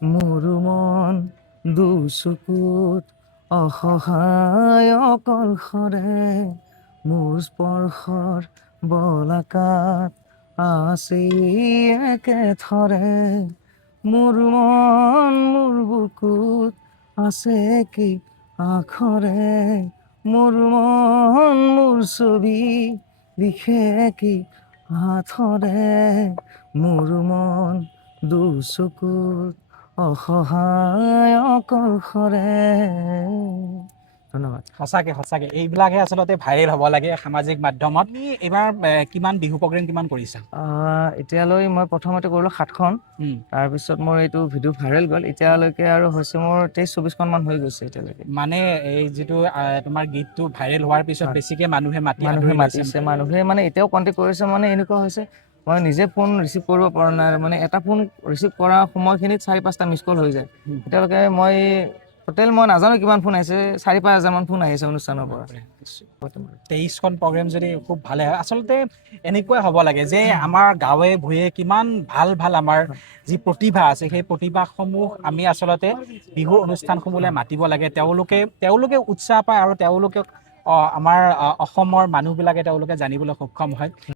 মোৰ মন দুচকুত অসহায় অকলশৰে মোৰ স্পৰ্শৰ বলাকাত আছে একেথৰে মোৰ মন মোৰ বুকুত আছে কি আখৰে মোৰ মন মোৰ ছবি লিখে কি হাতৰে মোৰ মন দুচকুত অসহায় অকলশৰে। ধন্যবাদ। সঁচাকে সঁচাকে এইবিলাকহে আচলতে ভাইৰেল হ'ব লাগে সামাজিক মাধ্যমত। তুমি এইবাৰ কিমান বিহু প্ৰগ্ৰেম কিমান কৰিছা? এতিয়ালৈ মই প্ৰথমতে কৰিলোঁ 7খন, তাৰপিছত মোৰ এইটো ভিডিঅ' ভাইৰেল গ'ল। এতিয়ালৈকে আৰু হৈছে মোৰ 23-24খন মান হৈ গৈছে এতিয়ালৈকে। মানে এই যিটো তোমাৰ গীতটো ভাইৰেল হোৱাৰ পিছত বেছিকে মানুহে মানুহে আদৰি লৈছে। মাতিছে, মানুহে মানে এতিয়াও কণ্টেক্ট কৰিছে। মানে এনেকুৱা হৈছে মই নিজে ফোন ৰিচিভ কৰিব পৰা নাই, মানে এটা ফোন ৰিচিভ কৰা সময়খিনিত 4-5টা মিছ কল হৈ যায়। এতিয়ালৈকে মই টোটেল মই নাজানো কিমান ফোন আহিছে, 4-5 হাজাৰ মান ফোন আহিছে অনুষ্ঠানৰ পৰা। 23খন প্ৰগ্ৰেম যদি খুব ভালে হয়, আচলতে এনেকুৱাই হ'ব লাগে যে আমাৰ গাঁৱে ভূঞে কিমান ভাল ভাল আমাৰ যি প্ৰতিভা আছে সেই প্ৰতিভাসমূহ আমি আচলতে বিহুৰ অনুষ্ঠানসমূহলৈ মাতিব লাগে। তেওঁলোকে উৎসাহ পায় আৰু তেওঁলোকে আমাৰ অসমৰ মানুহবিলাকে তেওঁলোকে জানিবলৈ সক্ষম হয়।